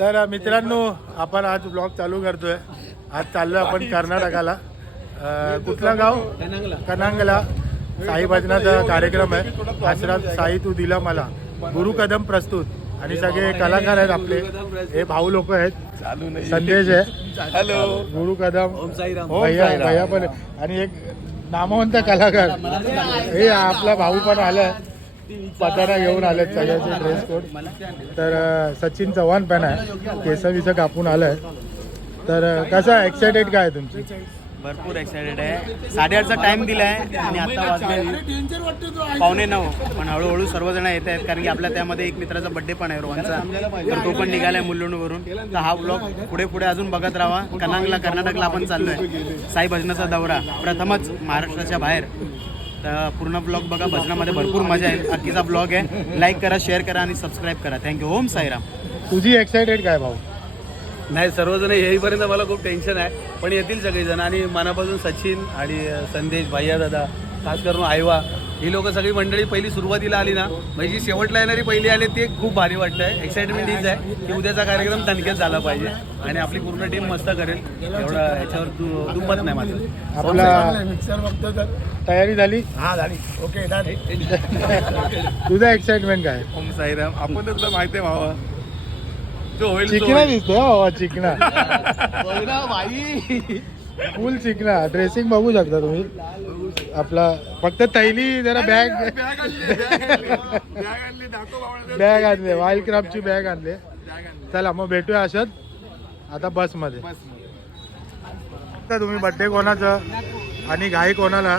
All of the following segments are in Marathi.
तर मित्रांनो आपण आज ब्लॉग चालू करतोय. आज चाललोय आपण कर्नाटकाला. कुठला गाव? कनांगला. साई भजनाचा कार्यक्रम आहे. आश्रम साई तू दिला मला. गुरु कदम प्रस्तुत आणि सगळे कलाकार आहेत आपले. हे भाऊ लोक आहेत. संदेश आहे. हॅलो गुरु कदम. ओम साईराम. भैया पण आणि एक नामवंत कलाकार हे आपला भाऊ पण आलाय. पताना घेऊन आलेत सगळ्याचे ड्रेस कोड. तर सचिन चव्हाण पण आहे. केसवीचं कापून आलाय. तर कसं एक्सायटेड काय तुमची? भरपूर एक्सायटेड आहे. 8:30चा टाइम दिलाय आणि आता वाजले 8:45. पण हळूहळू सर्वजण येत आहेत कारण की आपल्या त्यामध्ये एक मित्राचा बर्थडे पण आहे रोहनचा. तर तो पण निघालाय मुल्लुंडवरून. तर हा ब्लॉग पुढे पुढे अजून बघत राहा. कर्नाटकला आपण चाललोय. साई भजनाचा दौरा प्रथमच महाराष्ट्राच्या बाहेर. तर पूर्ण ब्लॉग बघा. भजनामध्ये भरपूर मजा आहे. अख्खीचा ब्लॉग आहे. लाईक करा, शेअर करा आणि सबस्क्राईब करा. थँक्यू. ओम साईराम. तुझी एक्सायटेड काय भाऊ? नाही, सर्वजण येईपर्यंत मला खूप टेन्शन आहे. पण येतील सगळेजण आणि मनापासून सचिन आणि संदेश, भैया दादा, खास करून आयवा, ही लोक सगळी मंडळी पहिली सुरुवातीला आली ना, म्हणजे जी शेवटला येणारी पहिली आले ते खूप भारी वाटतंय. एक्साइटमेंट हीच आहे की उद्याचा कार्यक्रम दणक्यात झाला पाहिजे आणि आपली पूर्ण टीम मस्त करेल. एवढा ह्याच्यावर दुमत नाही माझं. आपला मिक्सर बघतो तर तयारी झाली? हा झाली. ओके झाली. तुझा एक्साइटमेंट काय? ओम साईराम. आपण तर तुला माहिती आहे भावा, जो होईल चिकना दिसतोय हो. चिकना भाई. फुल चिकना. ड्रेसिंग बघू शकता तुम्ही. आपला फक्त थैली जरा बॅग आणले. वाईल्ड क्राफ्टची बॅग आणले. चला मग भेटूया अशात आता बसमध्ये. आता तुम्ही बड्डे कोणाचं आणि घाई कोणाला?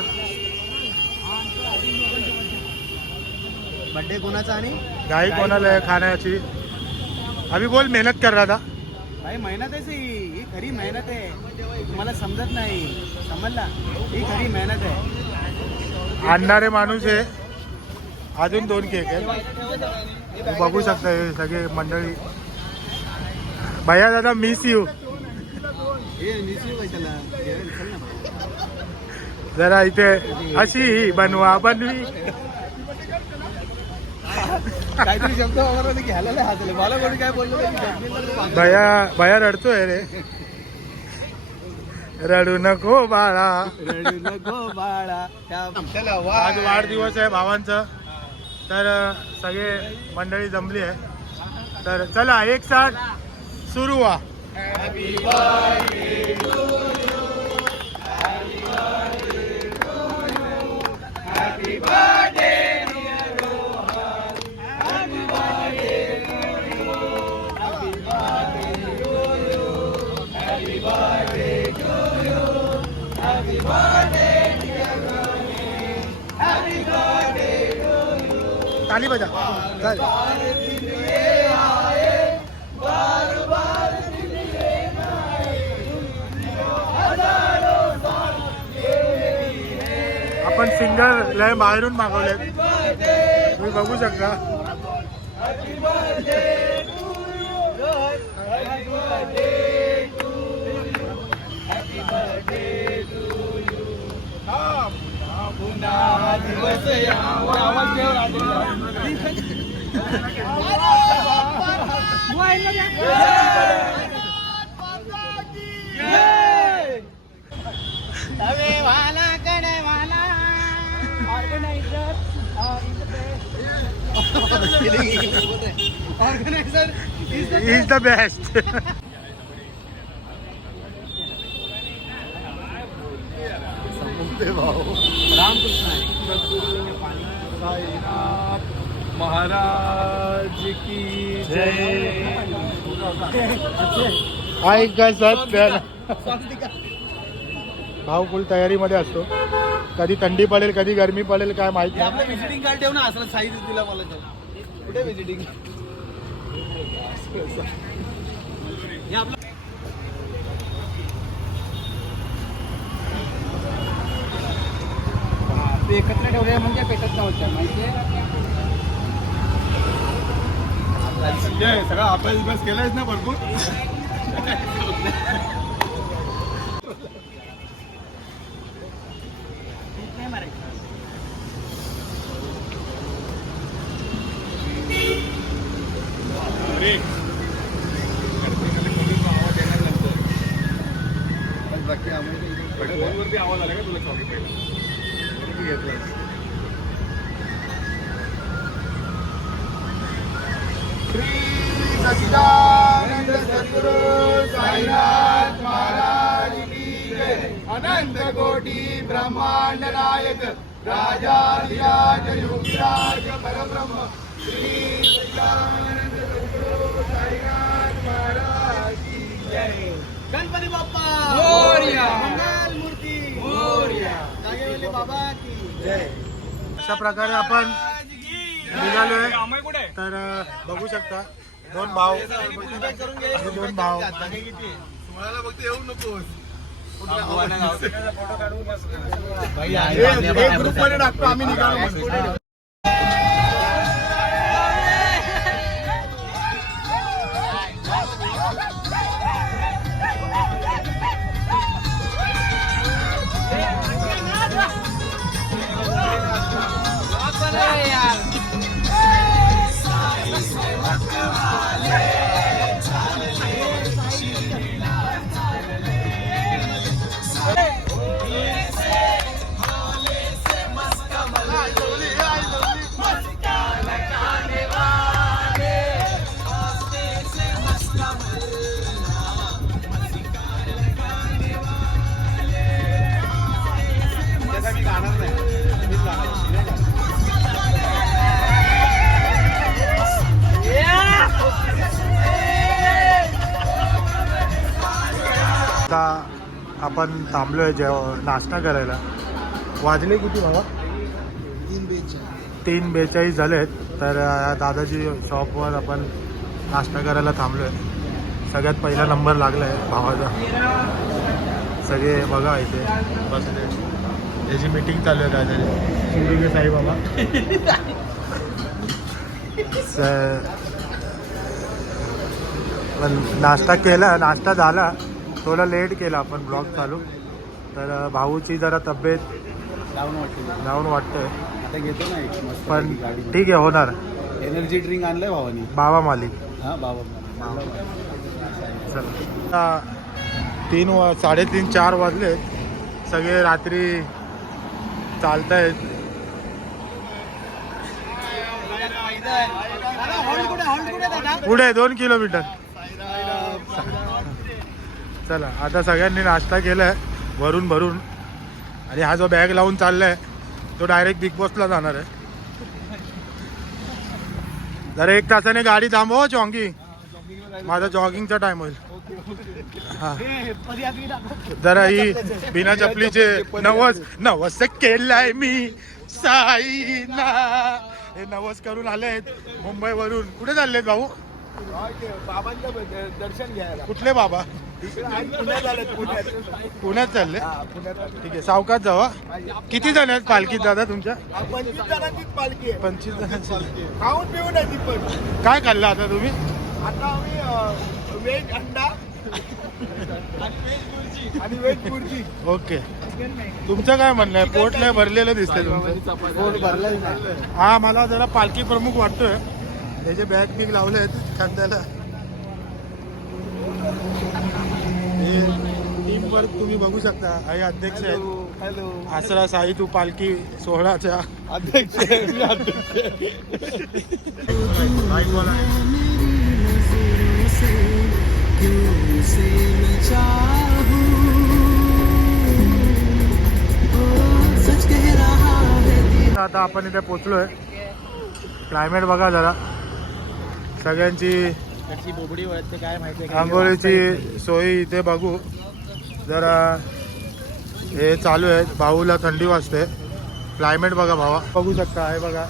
बर्थडे कोणाचा आणि घाई कोणाला आहे खाण्याची? अभी बोल मेहनत कर रहा था. भाई मेहनत आहे ही खरी मेहनत आहे. तुम्हाला समजत नाही. समजला? ही खरी मेहनत आहे. आणणारे माणूस आहे. अजून 2 केक आहेत. बघू शकता हे सगळे मंडळी. भैया दादा मिस यू. जरा इथे अशी बनवी. काहीतरी शब्द वगैरे घ्यायला हसले. मला कोणी काय बोललो भैया रडतोय रे. रडू नको बाळा. बाळा. आज वाढदिवस आहे भावांचा. तर सगळे मंडळी जमली आहे. तर चला एक साथ सुरू व्हा. ताली बजा. चल. आपण सिंगर लय बाहेरून मागवले. तुम्ही बघू शकता. Organiser is the best. Maharaj की जय. ऐक सत्य. भाऊ फुल तयारीमध्ये असतो. कधी थंडी पडेल कधी गरमी पडेल काय माहित नाही. आपलं विजिटिंग कार्ड ठेव ना. असलं साईज दिला मला. कुठे विजिटिंग? एकत्र ठेवले म्हणजे पेटत नव्हत्या माहितीये. सगळा अभ्यास केलायच ना भरपूर. सच्चिदानंद सद्गुरु साईनाथ महाराज की जय. अनंत कोटी ब्रह्मांड नायक राजाधिराज योगीराज परब्रह्म श्री सच्चिदानंद सद्गुरु साईनाथ महाराज की जय. गणपती बाप्पा मोरया. मंगल मूर्ती मोरया. जागेवाले बाबा की जय. अशा प्रकारे आपण निघालोय. तर बघू शकता दोन भाव हे दोन भाव ग्रुप मध्ये टाकतो आम्ही निघालो. आता आपण थांबलोय नाश्ता करायला. वाजले किती बाबा? 3:42 झालेत. तर दादाजी शॉपवर आपण नाश्ता करायला थांबलोय. सगळ्यात पहिला नंबर लागला आहे भावाचा. सगळे बघा इथे बसले. त्याची मीटिंग चालू आहे दादाजी. शिर्डीचे साईबाबा. पण नाश्ता केला, नाश्ता झाला. थोडा लेट केला आपण ब्लॉग चालू. तर भाऊची जरा तब्येत डाऊन वाटतंय. आता घेतो ना एक मस्त पण गाडी. ठीक आहे, होणार. एनर्जी ड्रिंक आणलंय भावानी. बाबा मालिक. हा बाबा. चला 3:30 4 वाजले. सगळे रात्री चालतायत. पुढे 2 किलोमीटर. चला आता सगळ्यांनी नाश्ता केलाय भरून भरून. आणि हा जो बॅग लावून चाललाय तो डायरेक्ट बिग बॉसला जाणार आहे. जरा 1 तासाने गाडी थांबव जॉगिंग. माझा जॉगिंगचा टाइम होईल. हा जरा ही बिना चपलीचे नवस केलाय मी साईना. हे नवस करून आलेत मुंबईवरून. कुठे चाललेत भाऊ? बाबांचं दर्शन घ्यायला. कुठले बाबा? पुण्यात चालले. ठीक आहे, सावकाश जावा. किती जण आहेत पालखीत दादा तुमच्या? 25 जणांचीच पालखी आहे. 25 जणांची. खाऊन पिऊन आहे ती पण. काय खाल्लं आता तुम्ही? आता आम्ही व्हेज अंडा आणि व्हेज बुर्जी. ओके. तुमचं काय म्हणणं आहे? पोट नाही भरलेलं दिसतंय तुमचं. पोट भरलं. हा मला जरा पालखी प्रमुख वाटतोय. त्याचे बॅग बिग लावले आहेत खांद्याला. हे टीमवर तुम्ही बघू शकता. हे अध्यक्ष आहेत. हॅलो. आसरा साई तू पालखी सोहळ्याच्या अध्यक्ष. मी अध्यक्ष. बाईक बोला. आता आपण इथे पोचलोय. क्लायमेट बघा जरा. सगळ्यांची बोबडी वळते काय माहिती. आंघोळीची सोयी इथे बघू जरा. हे चालू आहे. भाऊला थंडी वाजते. क्लायमेट बघा भावा. बघू शकता. आहे बघा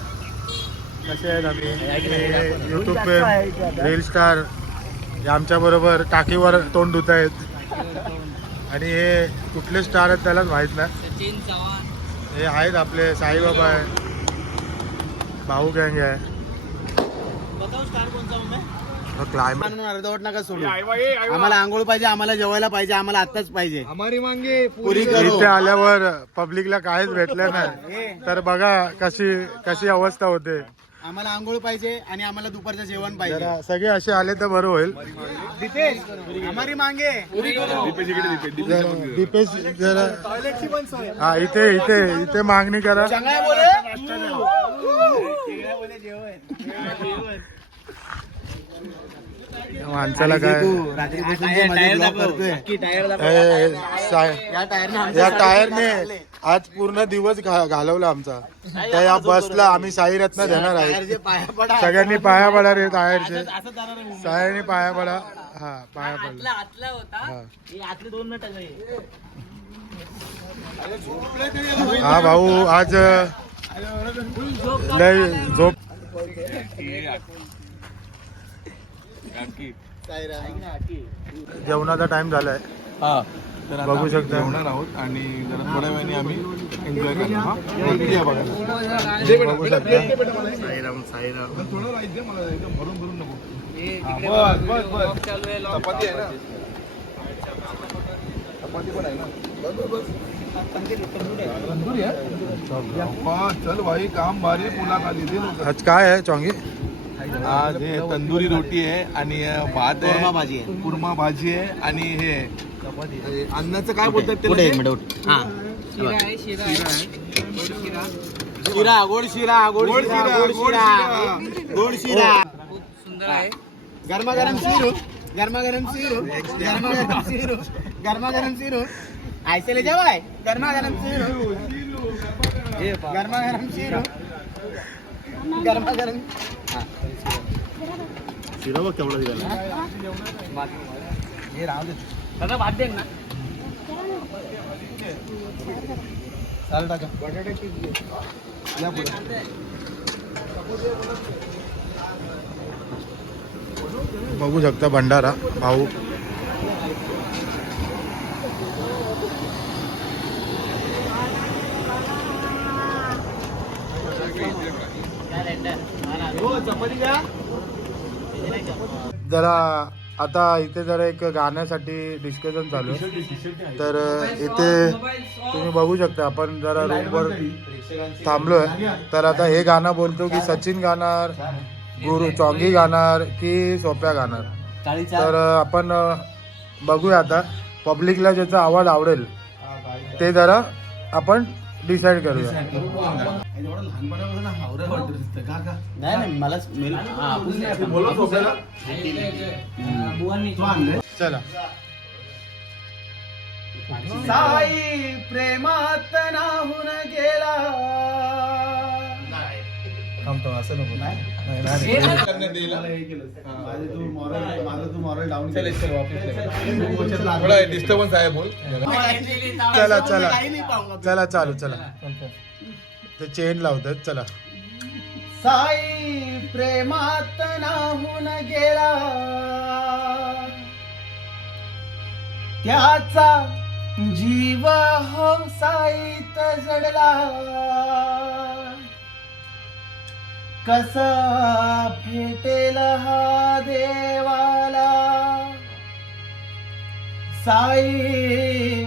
कसे आहेत आम्ही. यूट्यूब पे रील स्टार आमच्या बरोबर टाकीवर तोंड धुत आहेत. आणि हे कुठले स्टार आहेत त्यालाच माहित नाही. हे आहेत आपले साईबाबा आहे. भाऊ गँग आहे. क्लायमेट अर्धवट नका सोडू. आम्हाला आंघोळ पाहिजे, आम्हाला जेवायला पाहिजे, आम्हाला आत्ताच पाहिजे. हमारी मांगे पुरी करो. इथे आल्यावर पब्लिकला काहीच भेटलं नाही. तर बघा कशी अवस्था होते. आम्हाला आंघोळ पाहिजे आणि आम्हाला दुपारचं जेवण पाहिजे. जरा सगळे असे आले तर बरं होईल. हमारी मांगे जरा दीपेश जरा. हा इथे इथे इथे मागणी करा. चांगला बोले. माणसाला काय या टायरने आज पूर्ण दिवस घालवला आमचा. त्या या बसला आम्ही साई रत्न देणार आहे. सगळ्यांनी पाया पडा रे टायरचे. साईने पाया पडा. हा पाया पडला. हा भाऊ आज लय झोप. जेवणाचा टाइम झालाय. बघू शकता जेवणार आहोत आणि जरा थोड्या वेळाने आम्ही एन्जॉय करणार. बघू शकता. साईराम साईराम. थोडं राहायचं मला एकदम भरून भरून नको. बस बस बस चपाती आहे ना. चपाती पण आहे ना. बस बस तंदुरी आहे. चल भाई काम भारी मुलाखाली दे. आज काय आहे चॉंगी? आज हे तंदुरी रोटी आहे आणि भात आहे, कोरमा भाजी आहे. कुर्मा भाजी आहे आणि हे अन्नाचं काय बोलतात त्याला? शिरा गोड शिरा गोड गोड शिरा शिरा, गोड गोड शिरा शिरा. गोड शिरा. सुंदर आहे. गरमागरम शिरू गरमागरम शिरू गरमागरम शिरू गरमागरम शिरू. ऐसे ले जाओ आहे गरमागरम शिरू गरमागरम शिरू गरमागरम. शिरा बघ केवढा दिला. हे राहू दे दादा. भात दे ना. चाल टाका. बघू शकता भंडारा भाऊ. जरा आता इथे जरा एक गाण्यासाठी डिस्कशन चालू आहे. तर इथे तुम्ही बघू शकता आपण जरा रूमवर थांबलोय. तर आता हे गाणं बोलतो की सचिन गाणार, गुरु चॉंगी गाणार की सोप्या गाणार. तर आपण बघूया आता पब्लिकला ज्याचा आवाज आवडेल ते जरा आपण डिसाईड करूया. नाही नाही मला चला. साई प्रेमात नाहून गेला. असं नको. डिस्टर्बन्स आहे बोल. चला चला चला चालू चला. ते चेन लावतात. चला. साई प्रेमात नाहून गेला. त्याचा जीव हो साईत जडला. कसा भेटेल हा देवाला. साई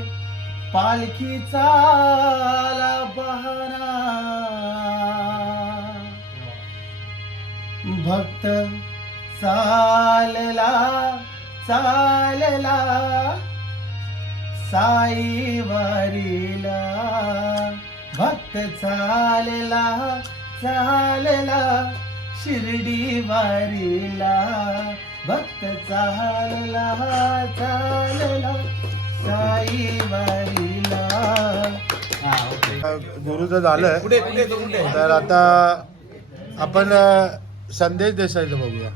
पालखीचा बहाना. भक्त चालला चालला साई वारीला. भक्त चालला चालला शिर्डी वारीला. भक्त चालला चालला साई वारीला. गुरुचं झालं. तर आता आपण संदेश देसाईचं बघूया.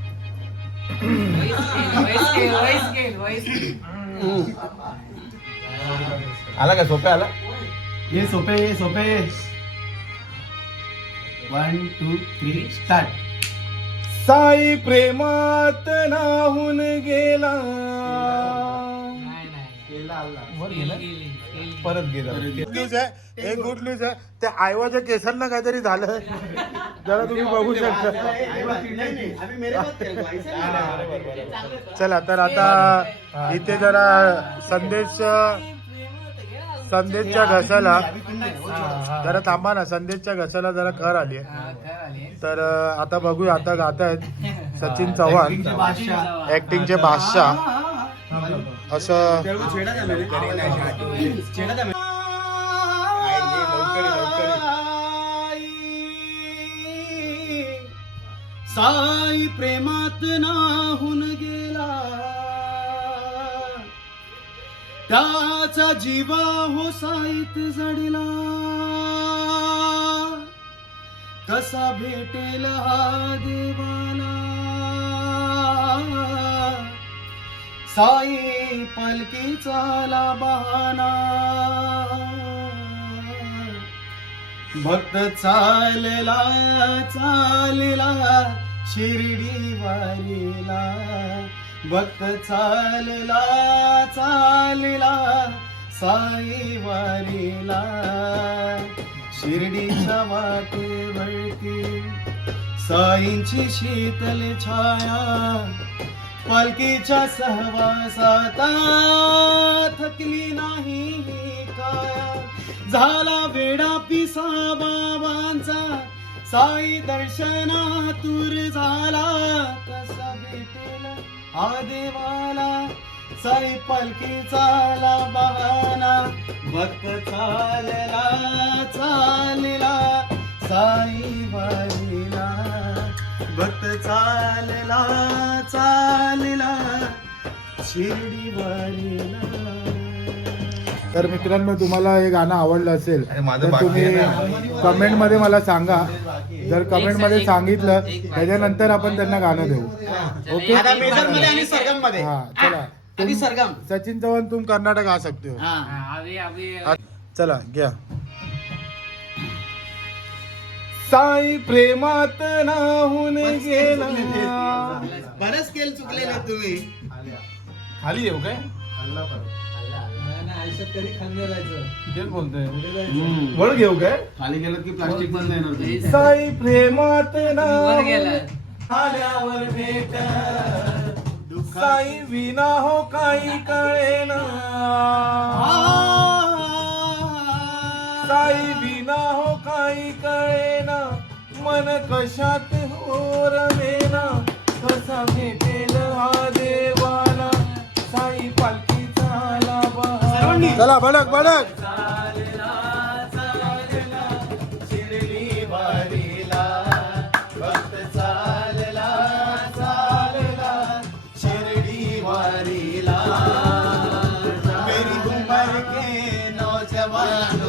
आला का सोप्या आला? ये सोपे 1 2 3 स्टार्ट. साई प्रेमात नाहून गेला. परत गेला. गुड न्यूज आहे. एक गुड न्यूज आहे. त्या आयवाच्या केसांना काहीतरी झालं. जरा तुम्ही बघू शकता. चला. तर आता इथे जरा संदेशच्या घशाला जरा थांबा ना. संदेशच्या घशाला जरा खर आली आहे. तर आता बघूया. आता गात आहेत सचिन चव्हाण ऍक्टिंगचे बादशाह. असं साई प्रेमात नाहून गेला, त्याचा जीवा हो साईत जडला, कसा भेटेल हा देवाला, साई पालखीचा बहाना, भक्त चालला चालला शिर्डी वारीला, भक्त चालला चालला साई वारीला, शिर्डीच्या वाटेवरती साईंची शीतल छाया, पालखीच्या सहवासात थकली नाही ही काया, झाला वेडा पिसा बाबांचा, साई दर्शनातूर झाला, कसा भेटेल हा देवाला, साई पालखीचा बहाना, भक्त चालला चालला साई वारीला, भक्त चालला चालला शिर्डी वारीला. तर मित्रांनो, तुम्हाला हे गाणं आवडलं असेल तर तुम्ही कमेंटमध्ये मला सांगा. जर कमेंटमध्ये सांगितलं त्याच्यानंतर आपण त्यांना गाणं देऊ. ओके, आणि सरगम मध्ये. हा चला. आणि सरगम. सचिन चव्हाण, तुम कर्नाटक आ सकते हो. चला घ्या. साई प्रेमात नाहून गेला. बरंच केल चुकलेले तुम्ही. खाली येऊ काय तेच बोलतोय. वर घेऊ काय? खाली गेलं की प्लास्टिक बंद येणार. साई प्रेमात नाहून आल्यावर भेट साई विना हो काही कळेना, साई विना हो काही कळेना, मन कशात हो रमेना, कसा भेटेल हा देवाला, साई पालखीचा बहाना. चला भडक भडक. शिर्डी वारीला, भक्त चालला चालला शिर्डी वारीला, मेरी उम्र के नौजवान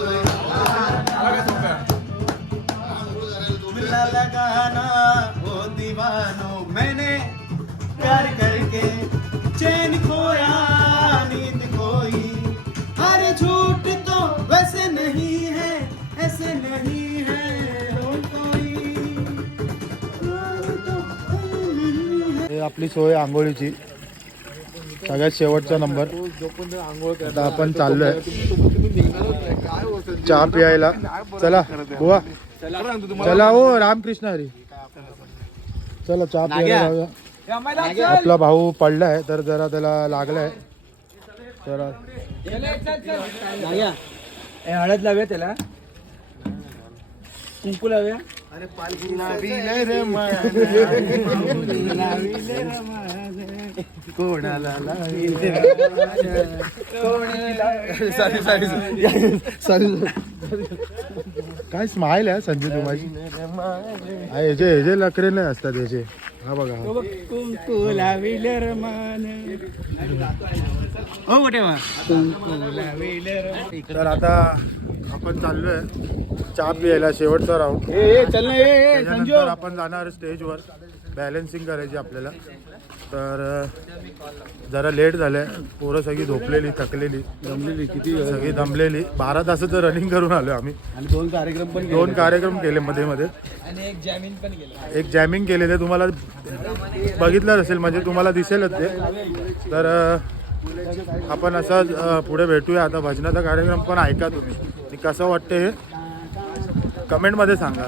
मिला लगाना हो दीवानो, मैंने प्यार करके चैन खोया नींद खोई, अरे झूठ तो वैसे नहीं है, ऐसे नहीं है हो कोई, हे आपली सोय आंघोळीची, सगळ्यात शेवटचा नंबर. आता आपण चाललोय चहा प्यायला. चला बुवा, चला हो रामकृष्ण हरी. चला चहा प्यायला जाऊया. आपला भाऊ पडलाय तर जरा त्याला लागलाय. तर हळद लावूया त्याला, कुंकू लावूया. कोणाला काय स्माइल आहे संजय तुम्हाची. हे जे लकरे नाही असतात याचे. हा बघा, कुंकू लाविले रमान हो कुठे कुंकू लाविले. तर आता आपण चाललोय चहा प्यायला, शेवटचा राऊंड. त्याच्यानंतर आपण जाणार स्टेजवर. बॅलन्सिंग करायची आपल्याला. तर जरा लेट झालंय. पोरं सगळी झोपलेली, थकलेली, जमलेली किती सगळी दमलेली. 12 तासाचं रनिंग करून आलो आम्ही. आणि 2 कार्यक्रम पण 2 कार्यक्रम केले मध्ये मध्ये. आणि एक जॅमिंग पण केलं. एक जॅमिंग केले, ते तुम्हाला बघितलं असेल, म्हणजे तुम्हाला दिसेलच ते. तर आपण असंच पुढे भेटूया. आता भजनाचा कार्यक्रम पण ऐका तुम्ही. आणि कसं वाटतं हे कमेंटमध्ये सांगा.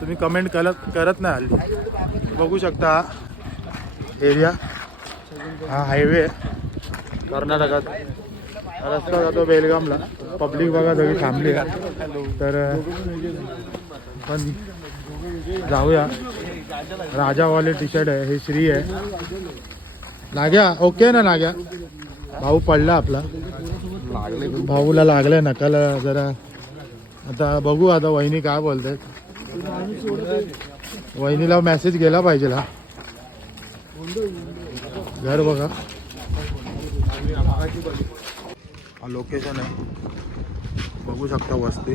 तुम्ही कमेंट करत नाही हल्ली. बघू शकता हा एरिया, हा हायवे आहे कर्नाटकात. रस्ता जातो बेलगामला. पब्लिक बघा सगळी थांबली आहे. तर पण जाऊया. राजावाले टी शर्ट आहे, हे श्री आहे. नाग्या ओके ना नाग्या? भाऊ पडला आपला, भाऊला लागलाय नकाला जरा. आता बघू आता वहिनी काय बोलतायत. वहिनीला मेसेज गेला पाहिजे हा. घर बघा, हा लोकेशन आहे, बघू शकता वस्ती.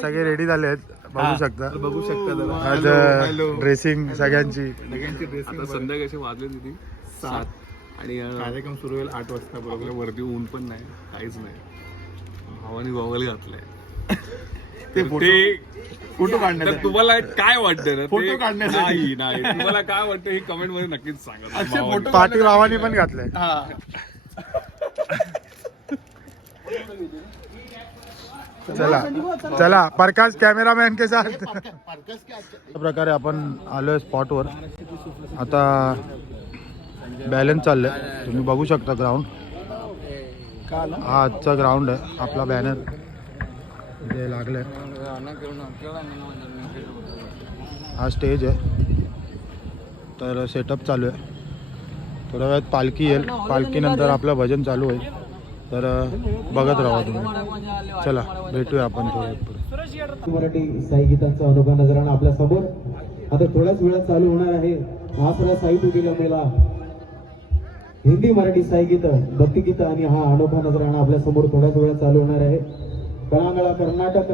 सगळे रेडी झाले आहेत, बघू शकता. बघू शकता आज ड्रेसिंग सगळ्यांची. आता संध्याकाळचे वाजले तिथे 7 आणि कार्यक्रम सुरू होईल 8 वाजता बरोबर. वरती ऊन पण नाही, काहीच नाही. भावानी गॉगल घातलाय ते फोटो काढण्यासाठी. तुम्हाला काय वाटतं ना फोटो काढण्यासाठी? नाही तुम्हाला काय वाटतं हे कमेंट मध्ये नक्कीच सांगा. पाटी भावानी पण घातलंय. चला चला प्रकाश कॅमेरामॅन के साथ. अशा प्रकारे आपण आलोय स्पॉटवर. आता बॅलन्स चाललंय, तुम्ही बघू शकता ग्राउंड. हा आजचा ग्राउंड आहे. आपला बॅनर जे लागलाय, हा स्टेज आहे. तर सेटअप चालू आहे. थोड्या वेळात पालखी येईल, पालखीनंतर आपलं भजन चालू होईल. तर बघत राहा तुम्ही. चला भेटूया आपण थोडं. मराठी साई गीतांचा अनोखा नजराणा आपल्या समोर आता थोड्याच वेळात चालू होणार आहे. हा सगळा साई तुझीला मेला हिंदी मराठी साई गीत, भक्तिगीत आणि हा अनोखा नजराणा आपल्या समोर थोड्याच वेळात चालू होणार आहे. कणांगळा कर्नाटक.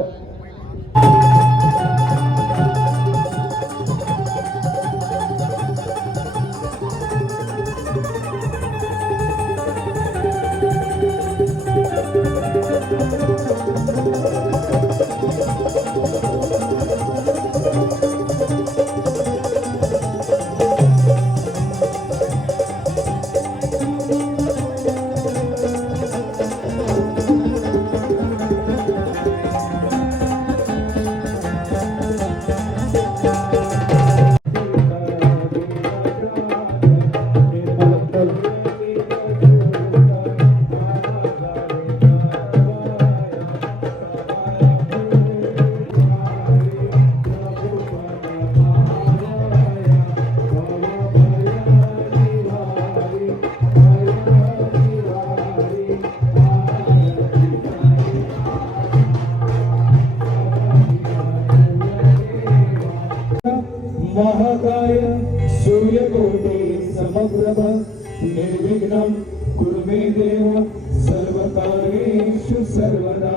महाकाय सूर्यकोटि समप्रभ निर्विघ्नं कुरु मे देव सर्वकार्येषु सर्वदा.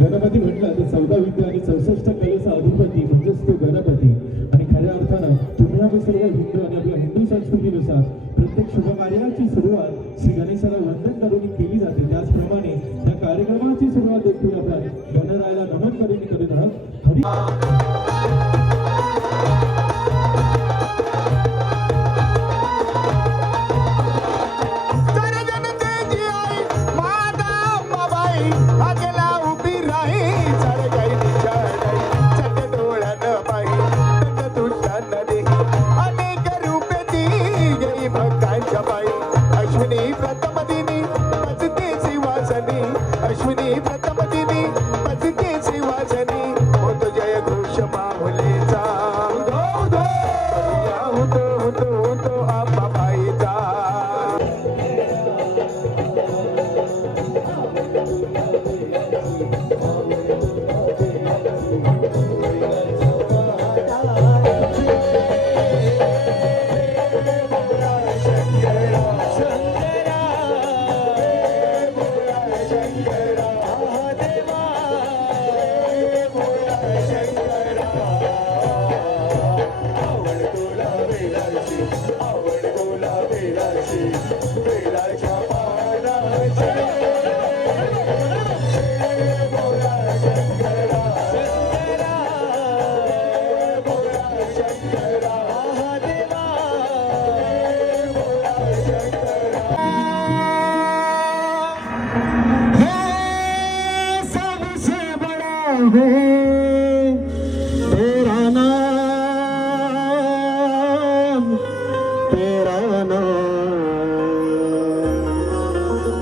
गणपती म्हटलं तर 14 विद्या आणि 64 कलेचा अधिपती म्हणजेच तो गणपती. आणि खऱ्या अर्थानं तुम्ही आम्ही सर्व हिंदू आणि आपल्या हिंदू संस्कृतीनुसार प्रत्येक शुभकार्याची सुरुवात श्री गणेशाला वंदन करून केली जाते. त्याचप्रमाणे त्या कार्यक्रमाची सुरुवात देखील आपण गणरायाला नमन करून करीत आहोत. हरी है तेरा नाम, तेरा नाम।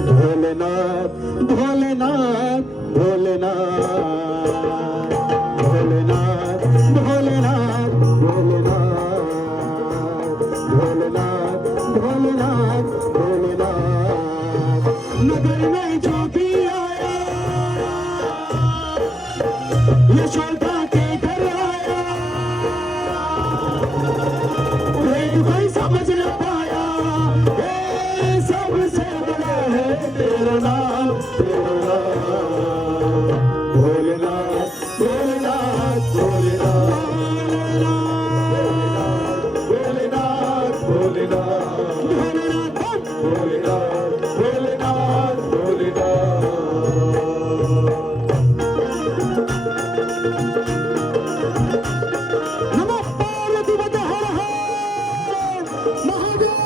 भोलेनाथ भोलेनाथ भोलेनाथ भोलेनाथ भोलेनाथ भोलेनाथ भोलेनाथ भोलेनाथ। नगर में जो भी आया यशोदा के घर आया, कोई समझ न पाया ये सबसे बड़ा है तेरा नाम, तेरा नाम। भोलेनाथ भोलेनाथ भोलेनाथ भोलेनाथ भोलेनाथ भोलेनाथ भोलेनाथ भोलेनाथ। नमः पार्वती हर हर महादेव।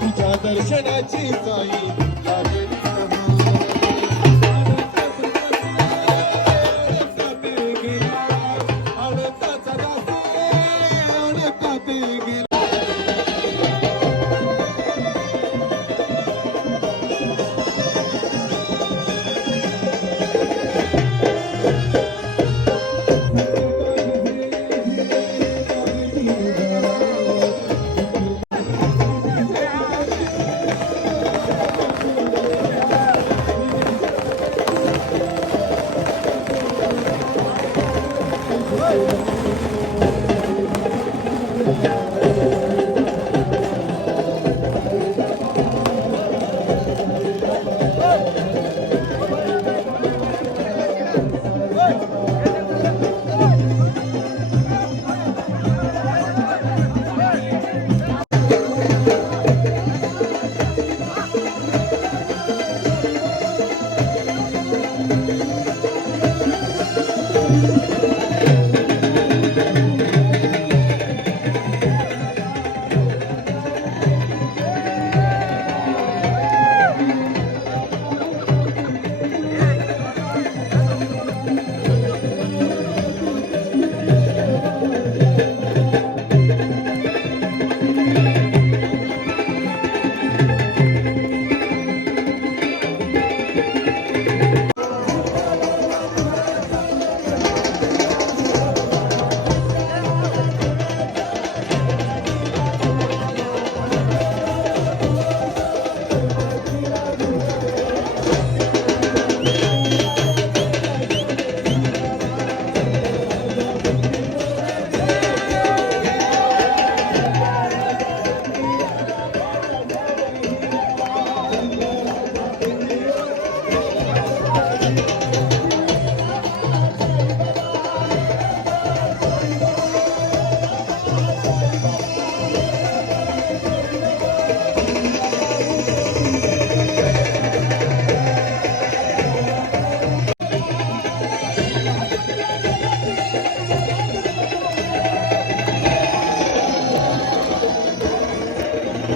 तुझ्या दर्शनाची साई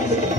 Thank you.